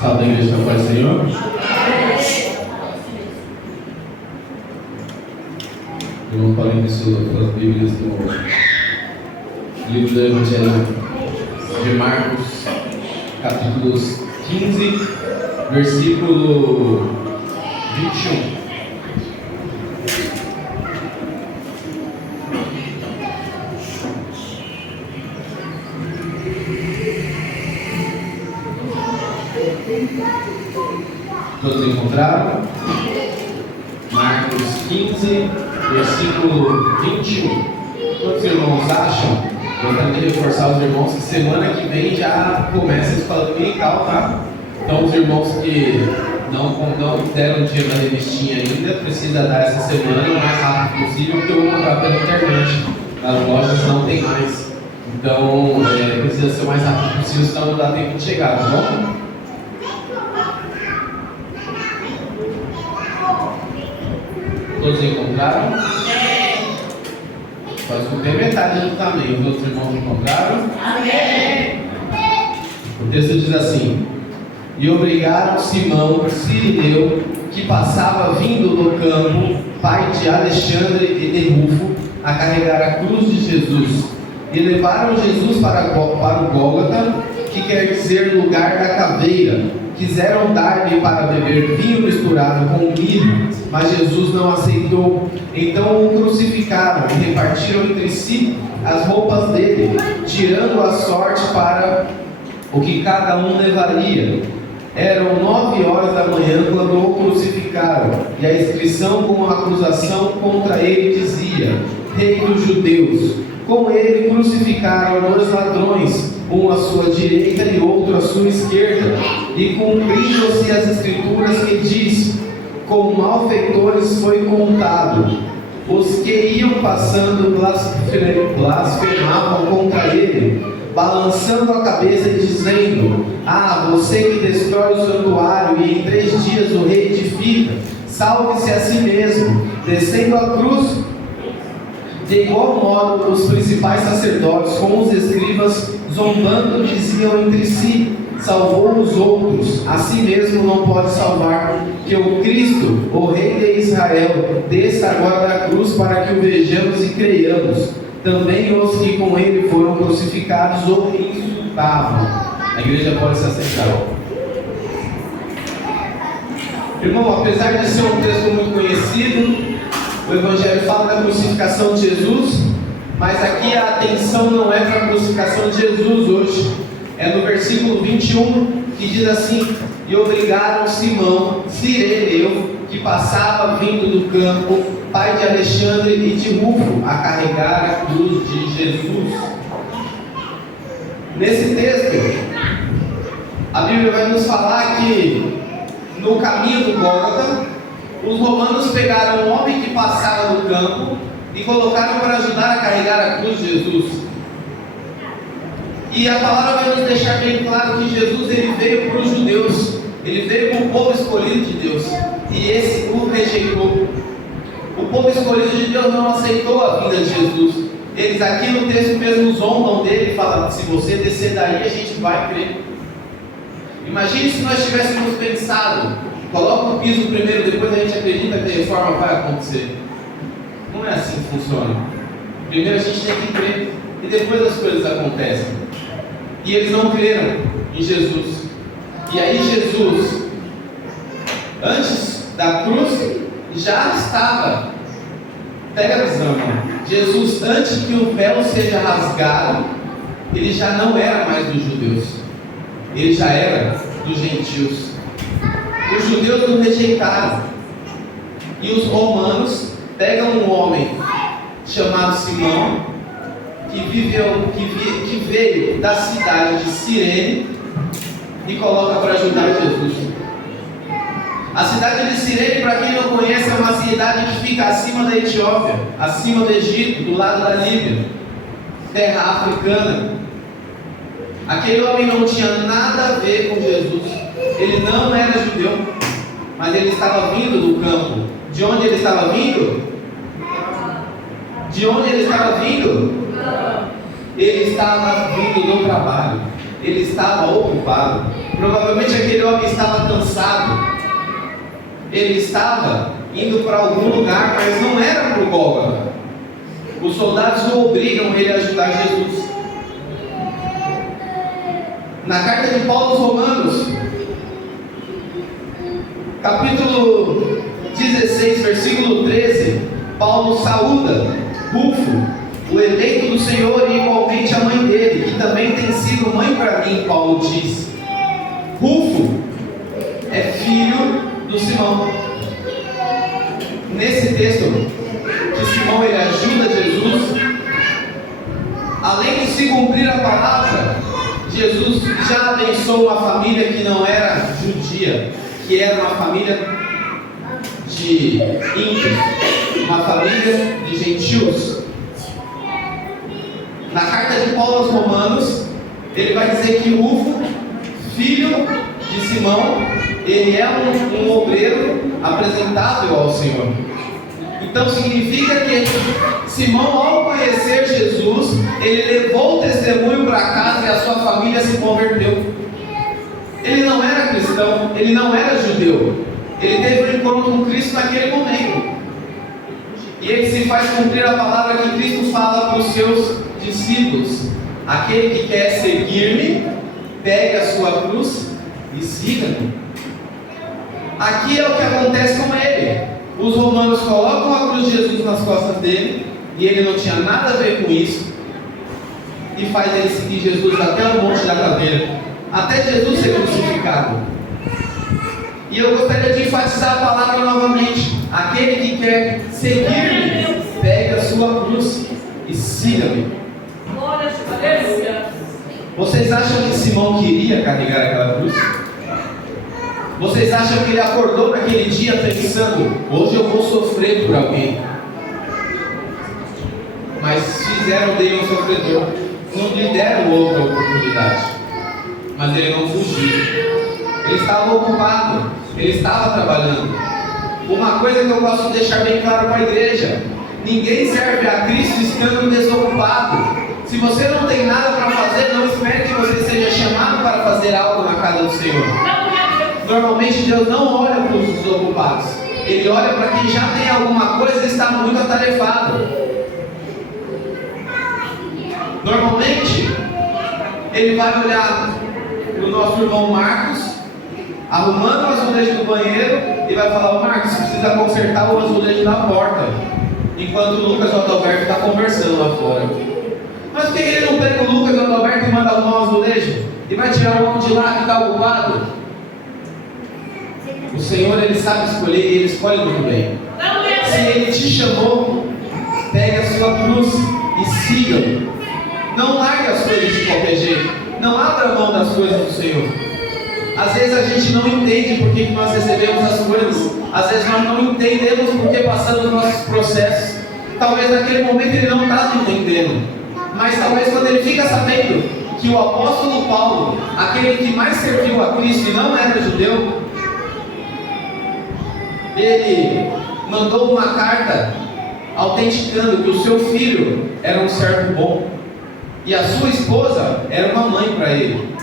Salve a igreja da paz do Senhor. Irmão Paulinho de Souza, as Bíblias do livro do Evangelho de Marcos, capítulos 15, versículo 21. Todos encontraram? Marcos 15, versículo 21. Todos os irmãos acham? Gostaria de reforçar os irmãos que semana que vem já começa a escola dominical, tá? Então os irmãos que não deram dia na revistinha ainda, precisa dar essa semana o mais rápido possível, porque eu vou comprar pela internet. As lojas não tem mais. Então precisa ser o mais rápido possível, senão não dá tempo de chegar, tá bom? Todos encontraram? Só escutei metade do tamanho. Os outros irmãos encontraram? Amém! O texto diz assim: e obrigaram Simão Cirineu, que passava vindo do campo, pai de Alexandre e de Rufo, a carregar a cruz de Jesus. E levaram Jesus para o Gólgota, que quer dizer lugar da caveira. Quiseram dar-lhe para beber vinho misturado com mirra, mas Jesus não aceitou. Então o crucificaram e repartiram entre si as roupas dele, tirando a sorte para o que cada um levaria. Eram 9 horas da manhã quando o crucificaram, e a inscrição com a acusação contra ele dizia: Rei dos Judeus. Com ele crucificaram 2 ladrões, um à sua direita e outro à sua esquerda. E cumpriram-se as escrituras que diz: com malfeitores foi contado. Os que iam passando blasfemavam contra ele, balançando a cabeça e dizendo: ah, você que destrói o santuário e em 3 dias o reedifica, salve-se a si mesmo, descendo a cruz. De igual modo, os principais sacerdotes, com os escribas, zombando, diziam entre si: salvou os outros, a si mesmo não pode salvar. Que o Cristo, o Rei de Israel, desça agora da cruz para que o vejamos e creiamos. Também os que com ele foram crucificados o insultavam. A igreja pode se assentar. Irmão, apesar de ser um texto muito conhecido, o Evangelho fala da crucificação de Jesus, mas aqui a atenção não é para a crucificação de Jesus hoje. É no versículo 21 que diz assim: e obrigaram Simão Cireneu, que passava vindo do campo, pai de Alexandre e de Rufo, a carregar a cruz de Jesus. Nesse texto, a Bíblia vai nos falar que no caminho do Gólgota, os romanos pegaram um homem que passava no campo e colocaram para ajudar a carregar a cruz de Jesus. E a palavra vai nos deixar bem claro que Jesus ele veio para os judeus, ele veio para o povo escolhido de Deus, e esse o rejeitou. O povo escolhido de Deus não aceitou a vinda de Jesus. Eles aqui no texto mesmo zombam dele e falam: se você descer daí a gente vai crer. Imagine se nós tivéssemos pensado: coloca o piso primeiro, depois a gente acredita que a reforma vai acontecer. Não é assim que funciona. Primeiro a gente tem que crer e depois as coisas acontecem. E eles não creram em Jesus. E aí Jesus, antes da cruz, já estava. Pega a visão, irmão. Jesus, antes que o véu seja rasgado, ele já não era mais dos judeus. Ele já era dos gentios. Os judeus o rejeitaram. E os romanos pegam um homem chamado Simão, que veio da cidade de Cirene, e coloca para ajudar Jesus. A cidade de Cirene, para quem não conhece, é uma cidade que fica acima da Etiópia, acima do Egito, do lado da Líbia, terra africana. Aquele homem não tinha nada a ver com Jesus. Ele não era judeu, mas ele estava vindo do campo. De onde ele estava vindo? De onde ele estava vindo? Ele estava vindo do trabalho. Ele estava ocupado. Provavelmente aquele homem estava ele estava indo para algum lugar, mas não era para o Gólgota. Os soldados o obrigam ele a ajudar Jesus. Na carta de Paulo aos Romanos, capítulo 16, versículo 13, Paulo saúda Rufo, o eleito do Senhor, e igualmente a mãe dele, que também tem sido mãe para mim, Paulo diz. Rufo é filho do Simão. Nesse texto, que Simão ele ajuda Jesus, além de se cumprir a palavra, Jesus já abençoou uma família que não era judia, que era uma família de índios, uma família de gentios. Na carta de Paulo aos Romanos, ele vai dizer que Rufo, filho de Simão, ele é um obreiro apresentável ao Senhor. Então significa que Simão, ao conhecer Jesus, ele levou o testemunho para casa e a sua família se converteu. Ele não era cristão, ele não era judeu. Ele teve um encontro com Cristo naquele momento. E ele se faz cumprir a palavra que Cristo fala para os seus discípulos: aquele que quer seguir-me, pegue a sua cruz e siga-me. Aqui é o que acontece com ele. Os romanos colocam a cruz de Jesus nas costas dele, e ele não tinha nada a ver com isso, e faz ele seguir Jesus até o monte da caveira, até Jesus ser crucificado. E eu gostaria de enfatizar a palavra novamente: aquele que quer seguir-me, pegue a sua cruz e siga-me. Vocês acham que Simão queria carregar aquela cruz? Vocês acham que ele acordou naquele dia pensando: hoje eu vou sofrer por alguém? Mas fizeram dele um sofredor, não lhe deram outra oportunidade. Mas ele não fugiu. Ele estava ocupado, ele estava trabalhando. Uma coisa que eu posso deixar bem claro para a igreja: ninguém serve a Cristo estando desocupado. Se você não tem nada para fazer, não espere que você seja chamado para fazer algo na casa do Senhor. Normalmente Deus não olha para os desocupados, Ele olha para quem já tem alguma coisa e está muito atarefado. Normalmente Ele vai olhar para o nosso irmão Marcos arrumando o azulejo do banheiro e vai falar: ô Marcos, precisa consertar o azulejo da porta, enquanto o Lucas Otoberto está conversando lá fora. Mas por que ele não pega o Lucas Otoberto e manda arrumar o azulejo e vai tirar o homem de lá que está ocupado? O Senhor, Ele sabe escolher, e Ele escolhe muito bem. Se Ele te chamou, pegue a sua cruz e siga-o. Não largue as coisas de qualquer jeito. Não abra mão das coisas do Senhor. Às vezes a gente não entende por que nós recebemos as coisas. Às vezes nós não entendemos por que passamos os nossos processos. Talvez naquele momento ele não está entendendo. Mas talvez quando ele fica sabendo que o apóstolo Paulo, aquele que mais serviu a Cristo e não era judeu, ele mandou uma carta autenticando que o seu filho era um servo bom e a sua esposa era uma mãe para ele.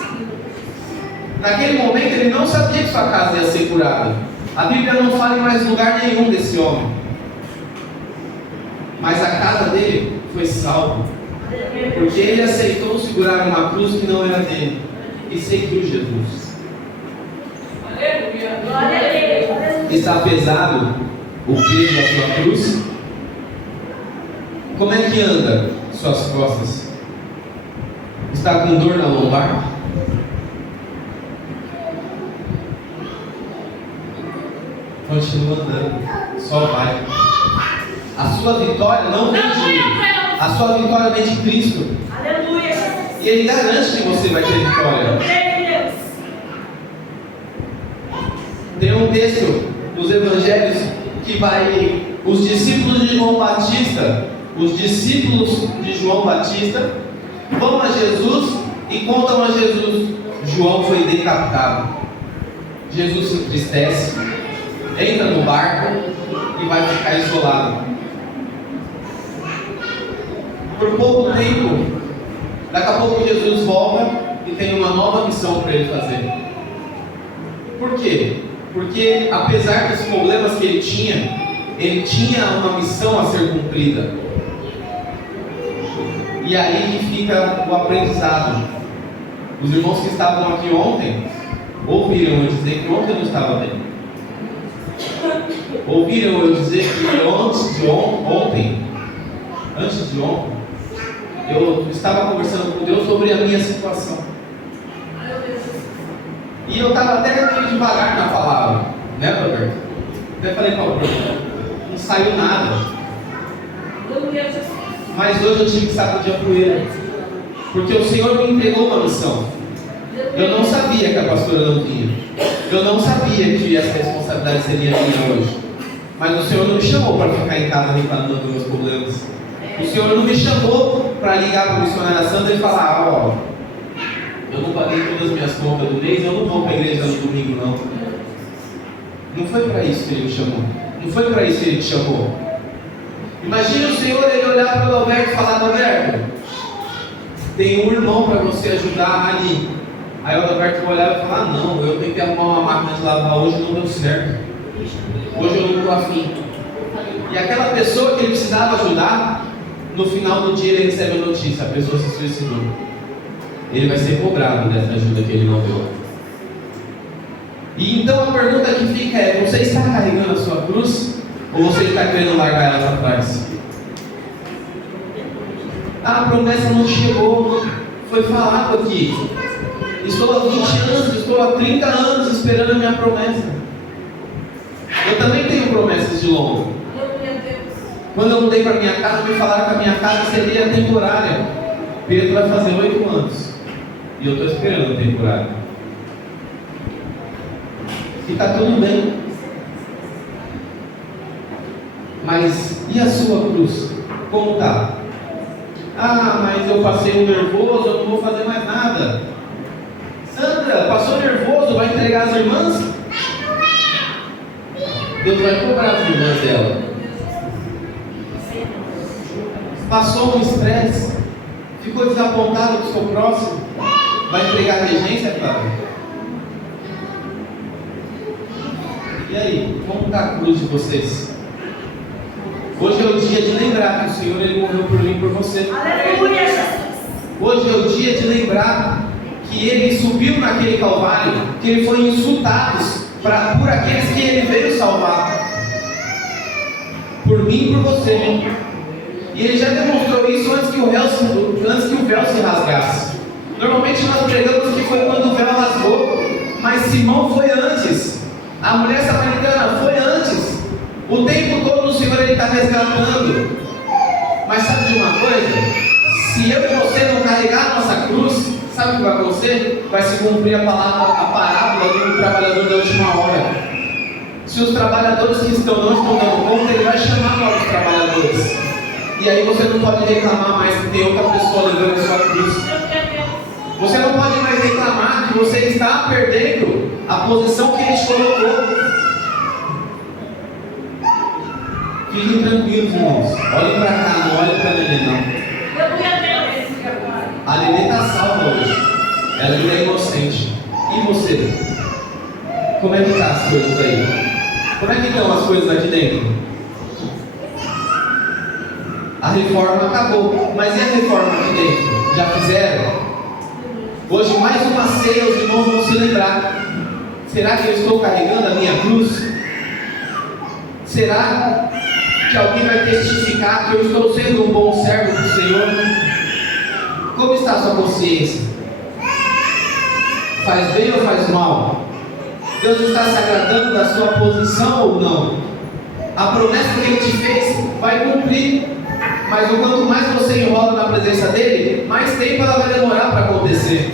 Naquele momento ele não sabia que sua casa ia ser curada. A Bíblia não fala em mais lugar nenhum desse homem, mas a casa dele foi salva, porque ele aceitou segurar uma cruz que não era dele e seguiu Jesus. Está pesado o peso da sua cruz? Como é que anda suas costas? Está com dor na lombar? Continua andando, só vai. A sua vitória não vem de mim, a sua vitória vem de Cristo. Aleluia. E Ele garante que você vai ter vitória. Tem um texto nos evangelhos que vai: os discípulos de João Batista, vão a Jesus e contam a Jesus: João foi decapitado. Jesus se entristece, entra no barco e vai ficar isolado. Por pouco tempo, daqui a pouco Jesus volta e tem uma nova missão para ele fazer. Por quê? Porque apesar dos problemas que ele tinha uma missão a ser cumprida. E aí que fica o aprendizado. Os irmãos que estavam aqui ontem ouviram eu dizer que ontem eu não estava bem. Ouviram eu dizer que antes de ontem, eu estava conversando com Deus sobre a minha situação. E eu estava até meio devagar na palavra, né, Roberto? Até falei para o Roberto, não saiu nada. Mas hoje eu tive que sacudir a poeira, porque o Senhor me entregou uma missão. Eu não sabia que a pastora não vinha. Eu não sabia que essa responsabilidade seria minha hoje. Mas o Senhor não me chamou para ficar em casa reclamando dos meus problemas. O Senhor não me chamou para ligar para o missionário Sandra e falar: ó, eu não paguei todas as minhas contas do mês, eu não vou para a igreja no domingo não. Não foi para isso que Ele me chamou. Não foi para isso que Ele te chamou. Imagina o Senhor, Ele olhar para o Alberto e falar: Alberto, tem um irmão para você ajudar ali. Aí o Alberto vai olhar e falar: não, eu tenho que arrumar uma máquina de lavar hoje, não deu certo. Hoje eu não estou afim. E aquela pessoa que ele precisava ajudar, no final do dia ele recebe a notícia: a pessoa se suicidou. Ele vai ser cobrado dessa ajuda que ele não deu. E então a pergunta que fica é: você está carregando a sua cruz? Ou você está querendo largar ela para trás? A promessa não chegou. Foi falado aqui. Estou há 20 anos, estou há 30 anos esperando a minha promessa. Eu também tenho promessas de longo. Quando eu mudei para minha casa, me falaram que a minha casa seria temporária. Pedro vai fazer 8 anos. E eu estou esperando a temporária. E está tudo bem. Mas e a sua cruz? Como está? Ah, mas eu passei nervoso, eu não vou fazer mais nada. Sandra, passou nervoso, vai entregar as irmãs? Deus vai cobrar as irmãs dela. Passou um estresse, ficou desapontado com o seu próximo, vai entregar a regência, Flávio? E aí, como está a cruz de vocês? Hoje é o dia de lembrar que o Senhor Ele morreu por mim e por você. Aleluia, Jesus! Hoje é o dia de lembrar que Ele subiu naquele Calvário, que Ele foi insultado por aqueles que Ele veio salvar. Por mim e por você. E Ele já demonstrou isso antes que o véu se rasgasse. Normalmente nós pregamos que foi quando o véu rasgou, mas Simão foi antes. A mulher samaritana foi antes. O tempo todo o Senhor Ele está resgatando. Mas sabe de uma coisa? Se eu e você não carregar a nossa cruz, sabe o que vai acontecer? Vai se cumprir a parábola do trabalhador da última hora. Se os trabalhadores que estão não estão dando conta, Ele vai chamar novos trabalhadores. E aí você não pode reclamar mais que tem outra pessoa levando a sua cruz. Você não pode mais reclamar que você está perdendo a posição que Ele te colocou. Fiquem tranquilos, irmãos. Olhem para cá, não olhem para a Nenê, não. A Nenê está salva hoje. Ela ainda é inocente. E você? Como é que estão as coisas aí? Como é que estão as coisas aqui dentro? A reforma acabou. Mas e a reforma aqui dentro? Já fizeram? Hoje mais uma ceia, os irmãos vão se lembrar. Será que eu estou carregando a minha cruz? Será que alguém vai testificar que eu estou sendo um bom servo do Senhor? Como está a sua consciência? Faz bem ou faz mal? Deus está se agradando da sua posição ou não? A promessa que Ele te fez vai cumprir. Mas o quanto mais você enrola na presença dEle, mais tempo ela vai demorar para acontecer.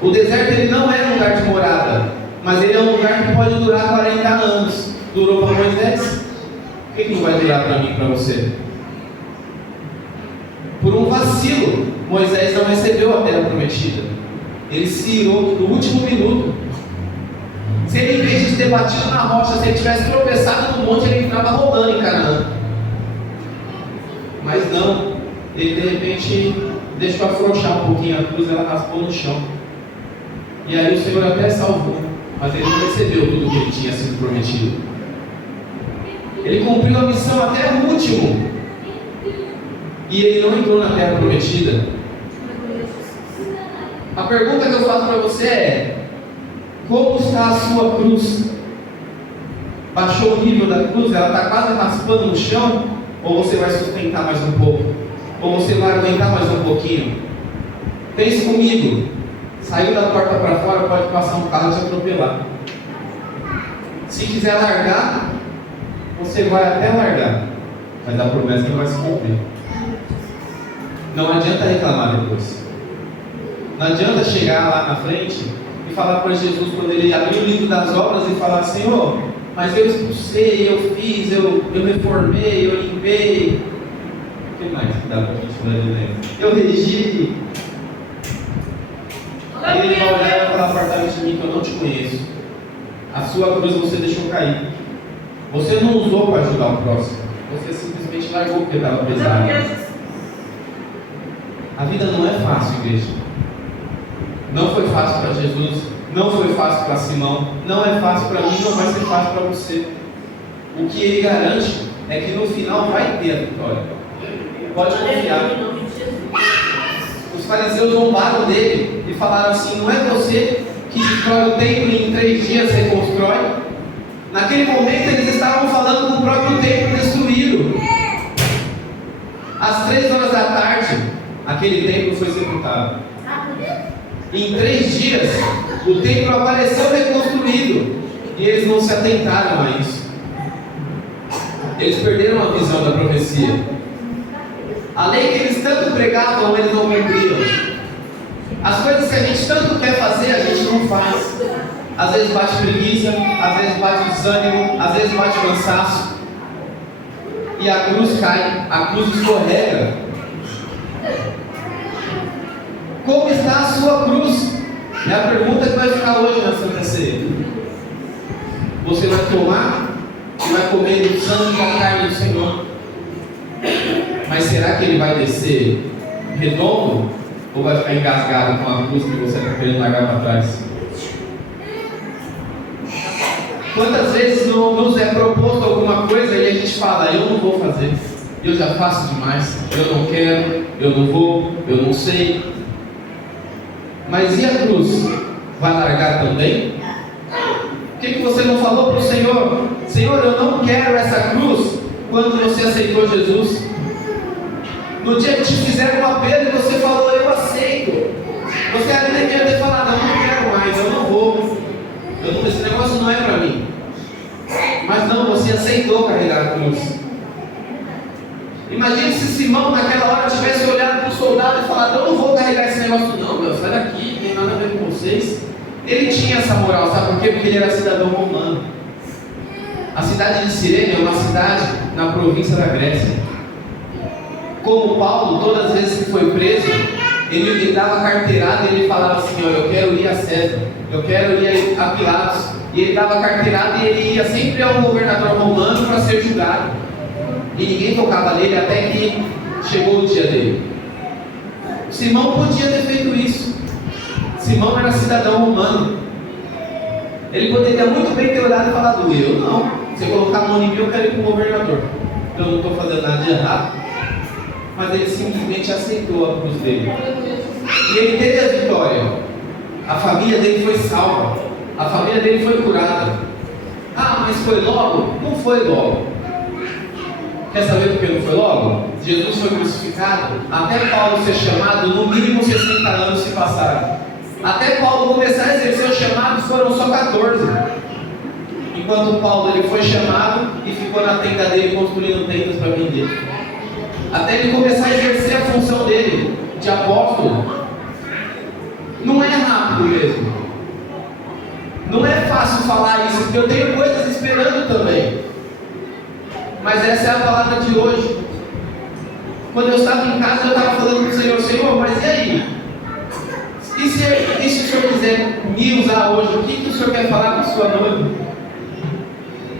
O deserto ele não é um lugar de morada, mas ele é um lugar que pode durar 40 anos. Durou para Moisés? Por que não vai durar para mim e para você? Por um vacilo, Moisés não recebeu a terra prometida. Ele se irou no último minuto. Se ele, em vez de ter batido na rocha, se ele tivesse tropeçado no monte, ele entrava rolando em Canaã. Mas não, ele de repente deixou afrouxar um pouquinho a cruz, ela raspou no chão. E aí o Senhor até salvou mas ele não recebeu tudo que ele tinha sido prometido. Ele cumpriu a missão até o último, e ele não entrou na terra prometida. A pergunta que eu faço para você é: como está a sua cruz? Baixou o nível da cruz? Ela está quase raspando no chão? Ou você vai sustentar mais um pouco? Ou você vai aguentar mais um pouquinho? Pense comigo. Saiu da porta para fora, pode passar um carro e te atropelar. Se quiser largar, você vai até largar, mas a promessa não vai se cumprir. Não adianta reclamar depois. Não adianta chegar lá na frente e falar para Jesus, quando ele abriu o livro das obras, e falar: Senhor, mas eu expulsei, eu fiz, eu reformei, eu limpei. O que mais que dá para a gente falar de lembro? Eu regi. Aí ele vai olhar e vai falar: apartai de mim, que eu não te conheço. A sua cruz você deixou cair. Você não usou para ajudar o próximo. Você simplesmente largou porque estava pesado. A vida não é fácil, igreja. Não foi fácil para Jesus, não foi fácil para Simão, não é fácil para mim, não vai ser fácil para você. O que ele garante é que no final vai ter a vitória. Pode confiar. Os fariseus zombaram dele e falaram assim: não é você que destrói o templo e em 3 dias reconstrói? Naquele momento eles estavam falando do próprio templo destruído. Às 3 horas da tarde, aquele templo foi sepultado. Em 3 dias, o templo apareceu reconstruído. E eles não se atentaram a isso. Eles perderam a visão da profecia. A lei que eles tanto pregavam, eles não cumpriram. As coisas que a gente tanto quer fazer, a gente não faz. Às vezes bate preguiça, às vezes bate desânimo, às vezes bate cansaço. E a cruz cai, a cruz escorrega. Como está a sua cruz? É a pergunta que vai ficar hoje na Santa Ceia. Você vai tomar e vai comer do sangue e da carne do Senhor. Mas será que ele vai descer redondo? Ou vai ficar engasgado com a cruz que você está querendo largar para trás? Quantas vezes nos é proposto alguma coisa e a gente fala: eu não vou fazer, eu já faço demais, eu não quero, eu não vou, eu não sei. Mas e a cruz? Vai largar também? Por que você não falou para o Senhor: Senhor, eu não quero essa cruz, quando você aceitou Jesus? No dia que te fizeram um apelo e você falou: eu aceito. Você ainda devia ter falado: eu não quero mais, eu não vou. Esse negócio não é para mim. Mas não, você aceitou carregar a cruz. Imagine se Simão naquela hora tivesse olhado para o soldado e falado: eu não vou carregar esse negócio não, meu, sai daqui, não tem nada a ver com vocês. Ele tinha essa moral, sabe por quê? Porque ele era cidadão romano. A cidade de Cirene é uma cidade na província da Grécia. Como Paulo, todas as vezes que foi preso, ele dava carteirada e ele falava assim: olha, eu quero ir a César, eu quero ir a Pilatos. E ele dava carteirada e ele ia sempre ao governador romano para ser julgado. E ninguém tocava nele até que chegou o dia dele. Simão podia ter feito isso. Simão era cidadão romano. Ele poderia muito bem ter olhado e falado: eu não. Se colocar a mão em mim, eu quero ir para o governador. Eu não estou fazendo nada de errado. Mas ele simplesmente aceitou a cruz dele. E ele teve a vitória. A família dele foi salva. A família dele foi curada. Ah, mas foi logo? Não foi logo. Quer saber por que não foi logo? Jesus foi crucificado. Até Paulo ser chamado, no mínimo 60 anos se passaram. Até Paulo começar a exercer o chamado, foram só 14. Enquanto Paulo ele foi chamado e ficou na tenda dele construindo tendas para vender. Até ele começar a exercer a função dele de apóstolo. Não é rápido mesmo. Não é fácil falar isso, porque eu tenho coisas esperando também. Mas essa é a palavra de hoje. Quando eu estava em casa, eu estava falando para o Senhor: Senhor, mas e aí? E se o Senhor quiser me usar hoje, o que o Senhor quer falar com a sua noiva?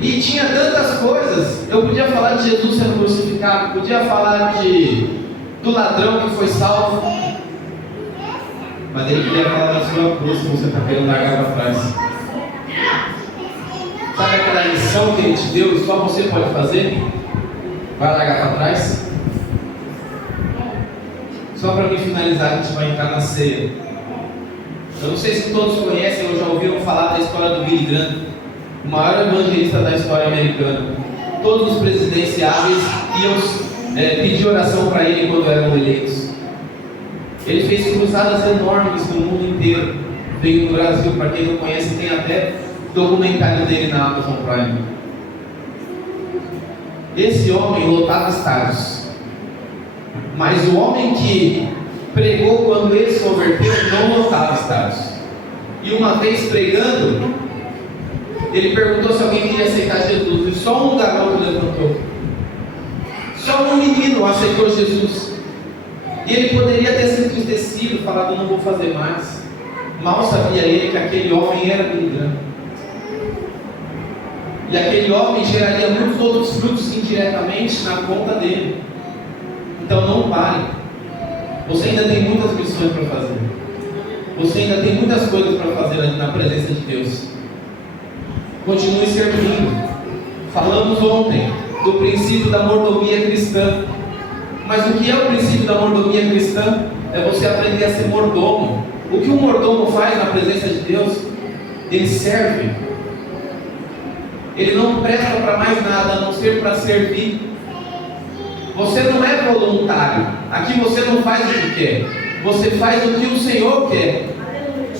E tinha tantas coisas. Eu podia falar de Jesus sendo crucificado, podia falar do ladrão que foi salvo. Mas ele queria falar da sua cruz que você está querendo largar para trás. Sabe aquela lição que Ele te deu e só você pode fazer? Vai largar para trás? Só para me finalizar, a gente vai entrar na ceia. Eu não sei se todos conhecem ou já ouviram falar da história do Billy Graham, o maior evangelista da história americana. Todos os presidenciáveis iam pedir oração para ele quando eram eleitos. Ele fez cruzadas enormes no mundo inteiro. Veio no Brasil, para quem não conhece, tem até documentário dele na Amazon Prime. Esse homem lotava estádios, mas o homem que pregou quando ele se converteu não lotava estádios. E uma vez pregando, ele perguntou se alguém queria aceitar Jesus, e só um garoto levantou. Só um menino aceitou Jesus. E ele poderia ter se entristecido, falado, não vou fazer mais. Mal sabia ele que aquele homem era Billy Graham. E aquele homem geraria muitos outros frutos indiretamente na conta dele. Então não pare. Você ainda tem muitas missões para fazer. Você ainda tem muitas coisas para fazer na presença de Deus. Continue servindo. Falamos ontem do princípio da mordomia cristã. Mas o que é o princípio da mordomia cristã? É você aprender a ser mordomo. O que um mordomo faz na presença de Deus? Ele serve. Ele não presta para mais nada a não ser para servir. Você não é voluntário. Aqui você não faz o que quer. Você faz o que o Senhor quer.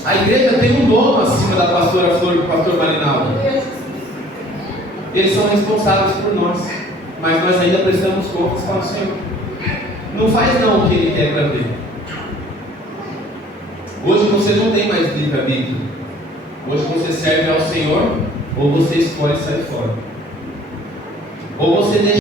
A igreja tem um dono acima da pastora Flor e do pastor Marinaldo. Eles são responsáveis por nós, mas nós ainda prestamos contas para o Senhor. Não faz não o que Ele quer para ver. Hoje você não tem mais livre-arbítrio. Hoje você serve ao Senhor, ou você escolhe sair fora. Ou você deixa